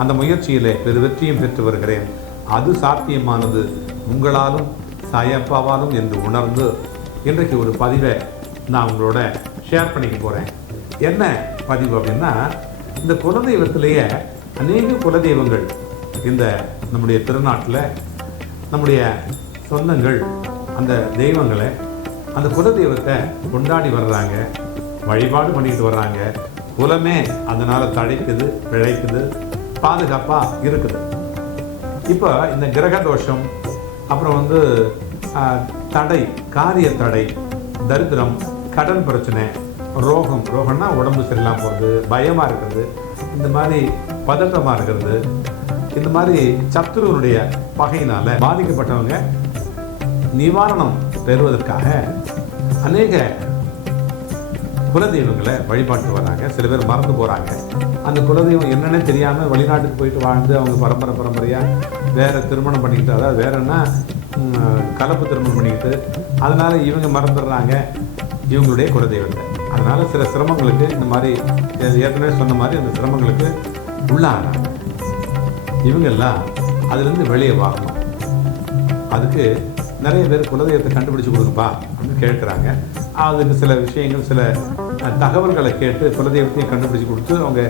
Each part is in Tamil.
அந்த முயற்சியிலே பெரு வெற்றியும் பெற்று வருகிறேன். அது சாத்தியமானது. உங்களாலும் சாயப்பாவாலும் என்று உணர்ந்து இன்றைக்கு ஒரு பதிவை நான் உங்களோட ஷேர் பண்ணிக்க போகிறேன் என்ன பதிவு அப்படின்னா இந்த குலதெய்வத்திலேயே அநேக குலதெய்வங்கள் இந்த நம்முடைய திருநாட்டில் நம்முடைய சொந்தங்கள் அந்த தெய்வங்களை அந்த குலதெய்வத்தை கொண்டாடி வர்றாங்க வழிபாடு பண்ணிட்டு வர்றாங்க. குலமே அதனால் தழைக்குது பிழைக்குது. பாதுகாப்பாக இருக்குது. இப்போ இந்த கிரக தோஷம் அப்புறம் வந்து தடை காரிய தடை தரித்திரம் கடன் பிரச்சனை ரோகம் ரோகம்னா உடம்பு சரியில்லாம போகிறது பயமாக இருக்கிறது இந்த மாதிரி பதட்டமாக இருக்கிறது இந்த மாதிரி சத்துருவனுடைய பகையினால் பாதிக்கப்பட்டவங்க நிவாரணம் பெறுவதற்காக அநேக குலதெய்வங்களை வழிபாட்டு வராங்க. சில பேர் மறந்து போகிறாங்க அந்த குலதெய்வம் என்னன்னு தெரியாமல் வெளிநாட்டுக்கு போயிட்டு வாழ்ந்து அவங்க பரம்பரை பரம்பரையாக வேற திருமணம் பண்ணிக்கிட்டு அதாவது வேறன்னா கலப்பு திருமணம் பண்ணிக்கிட்டு அதனால இவங்க மறந்துடுறாங்க இவங்களுடைய குலதெய்வத்தை. அதனால சில சிரமங்களுக்கு இந்த மாதிரி ஏற்கனவே சொன்ன மாதிரி அந்த சிரமங்களுக்கு உள்ளாகிறாங்க. இவங்கெல்லாம் அதுலேருந்து வெளியே வாங்கணும். அதுக்கு நிறைய பேர் குலதெய்வத்தை கண்டுபிடிச்சு கொடுங்கப்பா அப்படின்னு கேட்குறாங்க. அதுக்கு சில விஷயங்கள் சில தகவல்களை கேட்டு குலதெய்வத்தையும் கண்டுபிடிச்சு கொடுத்து அவங்க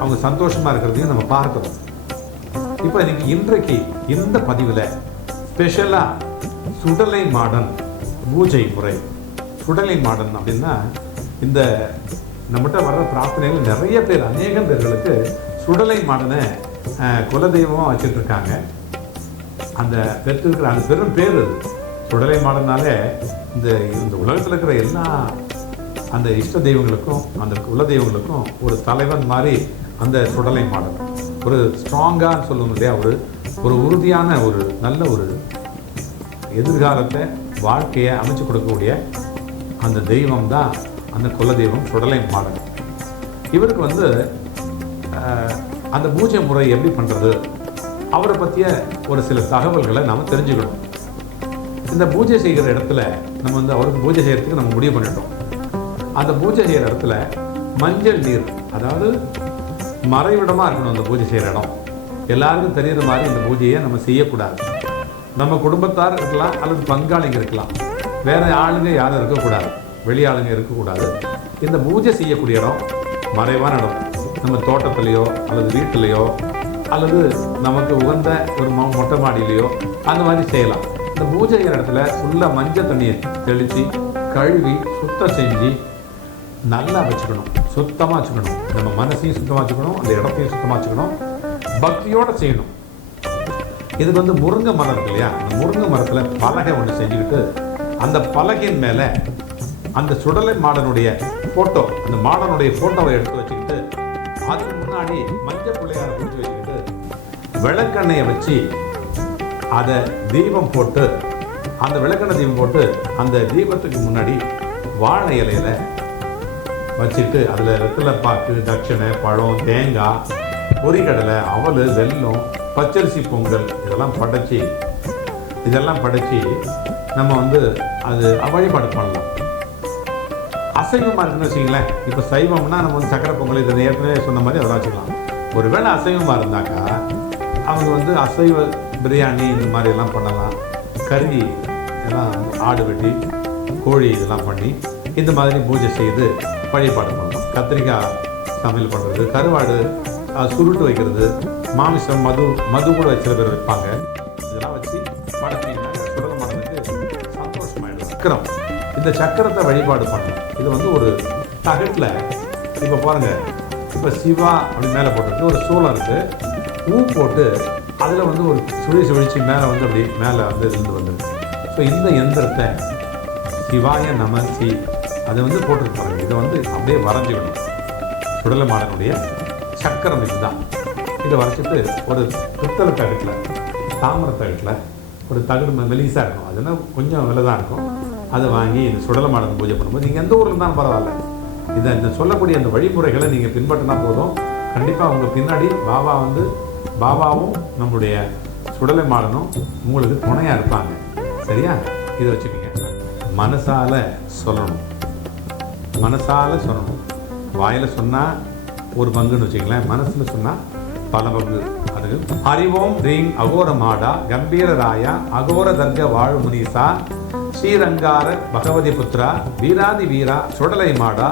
அவங்க சந்தோஷமாக இருக்கிறதையும் நம்ம பார்க்கணும். இப்போ எனக்கு இன்றைக்கு இந்த பதிவில் ஸ்பெஷலாக சுடலை மாடன் பூஜை முறை. சுடலை மாடன் அப்படின்னா இந்த நம்மகிட்ட வர்ற பிரார்த்தனைகள் நிறைய பேர் அநேகம் பேர்களுக்கு சுடலை மாடனை குலதெய்வமாக வச்சுட்டு இருக்காங்க அந்த பெற்றிருக்கிற அந்த பெரும் பேர் அது. சுடலை மாடனாலே இந்த இந்த உலகத்தில் இருக்கிற எல்லா அந்த இஷ்ட தெய்வங்களுக்கும் அந்த குல தெய்வங்களுக்கும் ஒரு தலைவன் மாதிரி அந்த சுடலை மாடன் ஒரு ஸ்ட்ராங்காக சொல்லணும் இல்லையா? ஒரு ஒரு உறுதியான ஒரு நல்ல ஒரு எதிர்காலத்தை வாழ்க்கையை அமைச்சு கொடுக்கக்கூடிய அந்த தெய்வம் தான் அந்த குலதெய்வம் சுடலை மாடன் இவருக்கு வந்து அந்த பூஜை முறை எப்படி பண்ணுறது அவரை பற்றிய ஒரு சில தகவல்களை நாம் தெரிஞ்சுக்கணும். இந்த பூஜை செய்கிற இடத்துல நம்ம வந்து அவருக்கு பூஜை செய்கிறதுக்கு நம்ம முடிவு பண்ணிட்டோம். அந்த பூஜை செய்கிற இடத்துல மஞ்சள் நீர் அதாவது மறைவிடமாக இருக்கணும் அந்த பூஜை செய்கிற இடம். எல்லாருக்கும் தெரியுற மாதிரி இந்த பூஜையை நம்ம செய்யக்கூடாது. நம்ம குடும்பத்தார் இருக்கலாம் அல்லது பங்காளிங்க இருக்கலாம். வேறு ஆளுங்க யாரும் இருக்கக்கூடாது. வெளி ஆளுங்க இருக்கக்கூடாது. இந்த பூஜை செய்யக்கூடிய இடம் மறைவான இடம் நம்ம தோட்டத்துலேயோ அல்லது வீட்டிலையோ அல்லது நமக்கு உகந்த ஒரு மொட்டை மாடியிலையோ அந்த மாதிரி செய்யலாம். இந்த பூஜை செய்கிற இடத்துல ஃபுல்லாக மஞ்சள் தண்ணியை தெளித்து கழுவி சுத்தம் செஞ்சு நல்லா வச்சுக்கணும். சுத்தமாக வச்சுக்கணும். நம்ம மனசையும் சுத்தமாக வச்சுக்கணும் அந்த இடத்தையும் சுத்தமாக வச்சுக்கணும். பக்தியோடு செய்யணும். இதுக்கு வந்து முருங்கை மரம் இருக்கு இல்லையா? அந்த முருங்கை மரத்தில் பலகை ஒன்று செஞ்சுக்கிட்டு அந்த பலகையின் மேலே அந்த சுடலை மாடனுடைய ஃபோட்டோ அந்த மாடனுடைய ஃபோட்டோவை எடுத்து வச்சுக்கிட்டு அதுக்கு முன்னாடி மஞ்சள் பிள்ளையார பிடிச்சி வச்சுக்கிட்டு விளக்கெண்ணையை வச்சு அதை தீபம் போட்டு அந்த விளக்கெண்ணெய் தீபம் போட்டு அந்த தீபத்துக்கு முன்னாடி வாழை இலையில வச்சுட்டு அதில் வெத்தலை பாக்கு தட்சணை பழம் தேங்காய் பொறிக்கடலை அவல் வெல்லம் பச்சரிசி பொங்கல் இதெல்லாம் படைச்சி இதெல்லாம் படைச்சி நம்ம வந்து அது வழிபாடு பண்ணலாம். அசைவமாக இருக்குன்னு வச்சிங்களேன் இப்போ சைவம்னா நம்ம வந்து சக்கரை பொங்கல் இதை ஏற்கனவே சொன்ன மாதிரி அதெல்லாம் வச்சுக்கலாம். ஒருவேளை அசைவமாக இருந்தாக்கா அவங்க வந்து அசைவ பிரியாணி இந்த மாதிரி எல்லாம் பண்ணலாம். கறி எல்லாம் ஆடு வெட்டி கோழி இதெல்லாம் பண்ணி இந்த மாதிரி பூஜை செய்து வழிபாடு பண்ணலாம் கத்திரிக்காய் சமையல் பண்ணுறது கருவாடு சுருட்டு வைக்கிறது மாமிசம் மது மது கூட சில பேர் வைப்பாங்க. இதெல்லாம் வச்சு படைச்சிங்கன்னா சுடல சந்தோஷமாயிடும். சக்கரம். இந்த சக்கரத்தை வழிபாடு பண்ணணும். இது வந்து ஒரு தகட்டில் இப்போ பாருங்கள் இப்போ சிவா அப்படி மேலே போட்டுருக்கு. ஒரு சூளம் இருக்குது பூ போட்டு அதில் வந்து ஒரு சுழி சுழிச்சு மேலே வந்து அப்படி மேலே வந்து இருந்து வந்துருக்கு. ஸோ இந்த எந்திரத்தை சிவாய நம சி அதை வந்து போட்டிருப்பாங்க. இதை வந்து அப்படியே வரைஞ்சிக்கணும் சுடல மாடனுடைய சக்கரம் இதுதான். இதை வரைச்சிட்டு ஒரு பித்தளை தகட்டில் தாமரை தகட்டில் ஒரு தகடு மெலிசாக இருக்கும் அதுனா கொஞ்சம் விலை தான் இருக்கும். அதை வாங்கி இந்த சுடல மாடன் பூஜை பண்ணும்போது நீங்கள் எந்த ஊரில் இருந்தாலும் பரவாயில்ல. இதை இந்த சொல்லக்கூடிய அந்த வழிமுறைகளை நீங்கள் பின்பற்றினா போதும். கண்டிப்பாக உங்கள் பின்னாடி பாபா வந்து பாபாவும் நம்முடைய சுடலை மாடனும் உங்களுக்கு துணையாக இருப்பாங்க. சரியா? இதை வச்சுக்கோங்க. மனசால சொல்லணும். மனசால் சொல்லணும். வாயில் சொன்னால் ஒரு பங்குன்னு வச்சுக்கலாம் மனசில் சொன்னால் பல பங்கு. அது ஹரிவோம் ரீங் அகோர மாடா கம்பீர ராயா அகோர தர்க வாழ் முனீசா ஸ்ரீரங்கார பகவதி புத்ரா வீராதி வீரா சுடலை மாடா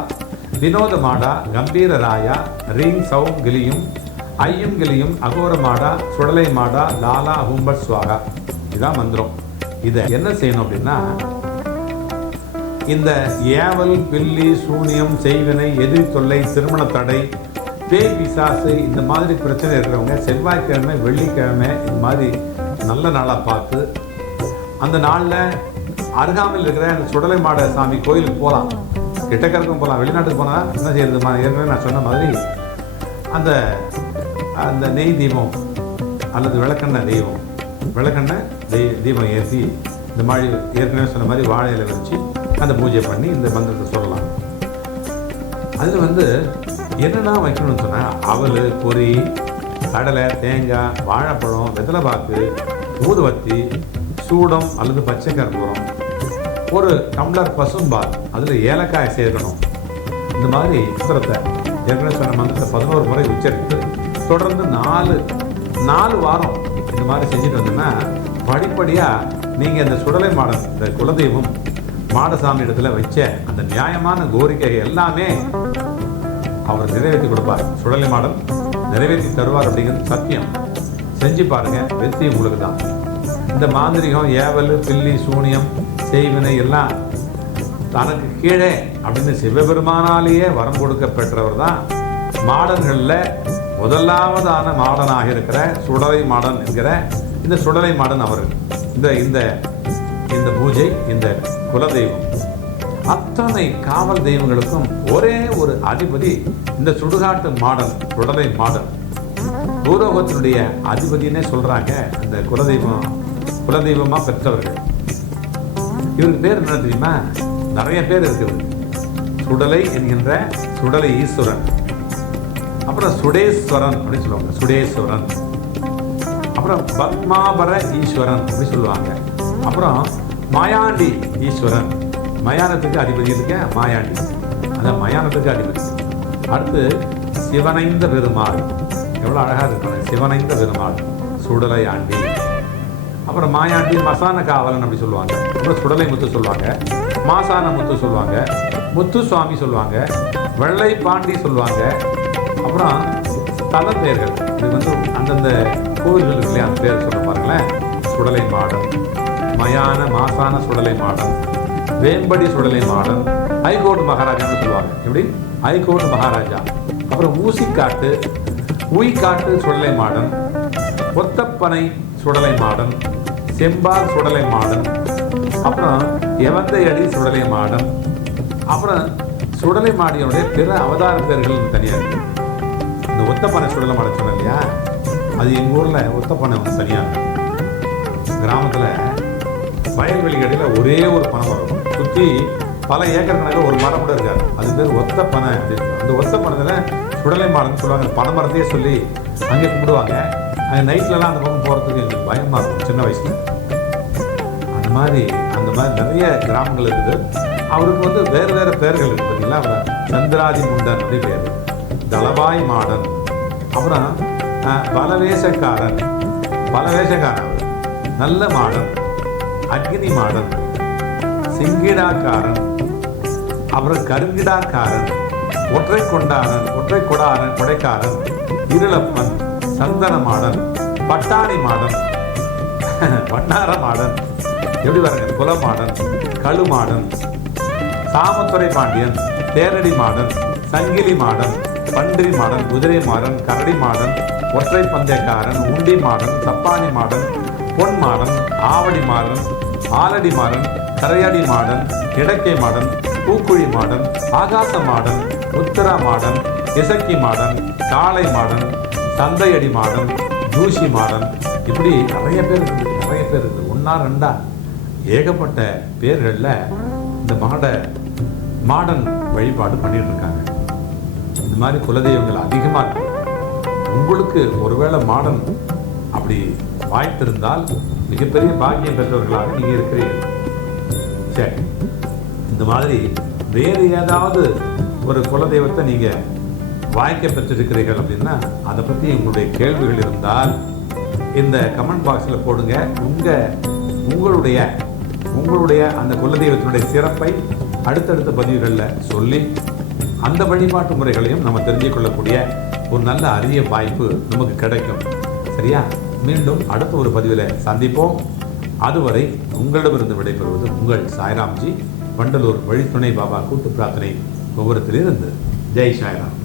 வினோத மாடா கம்பீர ராயா ரீங் சௌம் கிளியும் ஐயும் கிளியும் அகோர மாடா சுடலை மாடா லாலா ஹூம்பட் சுவாகா. இதான் மந்திரம். இதை என்ன செய்யணும் அப்படின்னா இந்த ஏவல் பில்லி சூனியம் செய்வினை எதிரி தொல்லை திருமண தடை பேய் பிசாசு இந்த மாதிரி பிரச்சனை இருக்கிறவங்க செவ்வாய்க்கிழமை வெள்ளிக்கிழமை இந்த மாதிரி நல்ல நாளாக பார்த்து அந்த நாளில் அருகாமையில் இருக்கிற அந்த சுடலை மாட சாமி கோயிலுக்கு போகலாம் கிட்டக்கருக்கும் போகலாம் வெளிநாட்டுக்கு போனால் என்ன செய்யறது? ஏற்கனவே நான் சொன்ன மாதிரி அந்த அந்த நெய் தீபம் அல்லது விளக்கெண்ணெய் தெய்வம் விளக்கெண்ணெய் தெய் தீபம் ஏற்றி இந்த மாதிரி ஏற்கனவே சொன்ன மாதிரி வாழை இலை வச்சு அந்த பூஜை பண்ணி இந்த மந்திரத்தை சொல்லலாம். அதில் வந்து என்னென்ன வைக்கணும்னு சொன்னால் அவல் பொரி கடலை தேங்காய் வாழைப்பழம் வெத்தலைப்பாக்கு ஊதுவத்தி சூடம் அல்லது பச்சை கற்பூரம் ஒரு டம்ளர் பசும்பால் அதில் ஏலக்காய் சேர்க்கணும். இந்த மாதிரி மந்திரத்தை ஏற்கனவே சொன்ன மந்திரத்தை பதினோரு முறை உச்சரித்து தொடர்ந்து நாலு நாலு வாரம் இந்த மாதிரி செஞ்சுட்டு வந்தோம்னா படிப்படியாக நீங்கள் இந்த சுடலை மாடன் இந்த குலதெய்வம் மாடசாமி இடத்துல வச்ச அந்த நியாயமான கோரிக்கை எல்லாமே அவர் நிறைவேற்றி கொடுப்பார். சுடலை மாடன் நிறைவேற்றி தருவார் அப்படிங்கிறது சத்தியம். செஞ்சு பாருங்க வெற்றி உங்களுக்கு தான். இந்த மாந்திரிகம் ஏவல் பில்லி சூனியம் செய்வினை எல்லாம் தனக்கு கீழே அப்படின்னு சிவபெருமானாலேயே வரம் கொடுக்க பெற்றவர் தான் மாடன்களில் முதலாவதான மாடனாக இருக்கிற சுடலை மாடன் என்கிற இந்த சுடலை மாடன் அவர் இந்த இந்த இந்த பூஜை இந்த குலதெய்வம். அத்தனை காவல் தெய்வங்களுக்கும் ஒரே ஒரு அதிபதி இந்த சுடுகாட்டு மாடல் சுடலை மாடல். பூரோகத்தினுடைய அதிபதினே சொல்றாங்க அந்த குலதெய்வம் குலதெய்வமா பெற்றவர்கள். இவருக்கு பேர் என்ன தெரியுமா? நிறைய பேர் இருக்குது சுடலை என்கின்ற சுடலை ஈஸ்வரன். அப்புறம் சுடேஸ்வரன் அப்படின்னு சொல்லுவாங்க சுடேஸ்வரன். அப்புறம் பத்மாபர ஈஸ்வரன் அப்படின்னு சொல்லுவாங்க. அப்புறம் மாயாண்டி ஈஸ்வரன். மயானத்துக்கு அதிபதி இருக்க மாயாண்டி. அந்த மயானத்துக்கு அதிபதி. அடுத்து சிவனைந்த பெருமாள். எவ்வளோ அழகாக இருக்கும் சிவனைந்த பெருமாள் சுடலை ஆண்டி. அப்புறம் மாயாண்டி மசான காவலன் அப்படி சொல்லுவாங்க. அப்புறம் சுடலை முத்து சொல்லுவாங்க. மாசான முத்து சொல்லுவாங்க. முத்து சுவாமி சொல்லுவாங்க. வெள்ளை பாண்டி சொல்லுவாங்க. அப்புறம் தல பேர்கள் இது வந்து அந்தந்த கோவில்கள் இல்லையா? அந்த பேர் சொல்ல பாருங்களேன். சுடலை மாடன். மயான மாசான சுடலை மாடன் வேம்படி சுடலை மாடன் ஹைகோர்ட் மகாராஜான்னு சொல்லுவாங்க. எப்படி? High court Maharaja. அப்புறம் ஊசிக்காட்டு உய்காட்டு சுடலை மாடன் ஒத்தப்பனை சுடலை மாடன் செம்பால் சுடலை மாடன் அப்புறம் எவந்தையடி சுடலை மாடன் அப்புறம் சுடலை மாடியனுடைய பிற அவதார பேர்கள் தனியாக இருக்கு. இந்த ஒத்தப்பனை சுடலை மாடன் சொன்னேன் இல்லையா? அது எங்கள் ஊரில் ஒத்தப்பனை தனியாக இருக்கு. கிராமத்தில் வயல்வெளிகளில் ஒரே ஒரு பனை மரம் சுற்றி பல ஏக்கர் கணக்கில் ஒரு மரம் கூட இருக்காது. அது பேர் ஒத்த பனை அப்படின்னு அந்த ஒத்த பனத்தில் சுடலை மரம்னு சொல்லுவாங்க. பனை மரத்தையே சொல்லி அங்கே கும்பிடுவாங்க. அங்கே நைட்லலாம் அந்த பக்கம் போகிறதுக்கு எங்களுக்கு பயமாக இருக்கும். சின்ன வயசில். அந்த மாதிரி அந்த மாதிரி நிறைய கிராமங்கள் இருக்குது. அவருக்கு வந்து வேறு வேறு பெயர்கள் இருக்குது பார்த்தீங்களா அவர் சந்திராதி முண்டன் அப்படி பேர். தளபாய் மாடன். அப்புறம் பல வேஷக்காரன் பல வேஷக்காரன் நல்ல மாடன். அக்னி மாடன் சிங்கிடாக்காரன் அப்புறம் கருங்கிடாக்காரன் ஒற்றை கொண்டாரன் ஒற்றை கொடாரன் கொடைக்காரன் இருளப்பன் சந்தன மாடன் பட்டாணி மாடன் வண்ணார மாடன் எப்படி பாருங்க குலமாடன் கழுமாடன் சாமத்துறை பாண்டியன் தேரடி மாடன் சங்கிலி மாடன் பன்றி மாடன் குதிரை மாடன் கரடி மாடன் ஒற்றை பந்தயக்காரன் உண்டி மாடன் சப்பானி மாடன் பொன் மாடன் ஆவடி மாடன் ஆலடி மாடன் கரையாடி மாடன் கிடக்கை மாடன் பூக்குழி மாடன் ஆகாச மாடன் உத்தரா மாடன் இசக்கி மாடன் காளை மாடன் தந்தையடி மாடன் தூசி மாடன். இப்படி நிறைய பேர் இருக்குது நிறைய பேர் இருக்குது ஒன்றா ரெண்டா. ஏகப்பட்ட பேர்களில் இந்த மாட மாடன் வழிபாடு பண்ணிட்டு இருக்காங்க இந்த மாதிரி குலதெய்வங்கள் அதிகமாக இருக்கு. உங்களுக்கு ஒருவேளை மாடன் அப்படி வாய்த்திருந்தால் மிகப்பெரிய பாக்கியம் பெற்றவர்களாக நீங்கள் இருக்கிறீர்கள். சரி இந்த மாதிரி வேறு ஏதாவது ஒரு குலதெய்வத்தை நீங்கள் வாய்க்க பெற்றிருக்கிறீர்கள் அப்படின்னா அதை பற்றி உங்களுடைய கேள்விகள் இருந்தால் இந்த கமெண்ட் பாக்ஸில் போடுங்க. உங்கள் உங்களுடைய உங்களுடைய அந்த குலதெய்வத்தினுடைய சிறப்பை அடுத்தடுத்த பதிவுகளில் சொல்லி அந்த வழிபாட்டு முறைகளையும் நம்ம தெரிஞ்சுக்கொள்ளக்கூடிய ஒரு நல்ல அரிய வாய்ப்பு நமக்கு கிடைக்கும். சரியா? மீண்டும் அடுத்த ஒரு பதிவில் சந்திப்போம். அதுவரை உங்களிடமிருந்து விடைபெறுவது உங்கள் சாய்ராம்ஜி வண்டலூர் வழித்துணை பாபா கூட்டு பிரார்த்தனை கோபுரத்திலிருந்து. ஜெய் சாய்ராம்.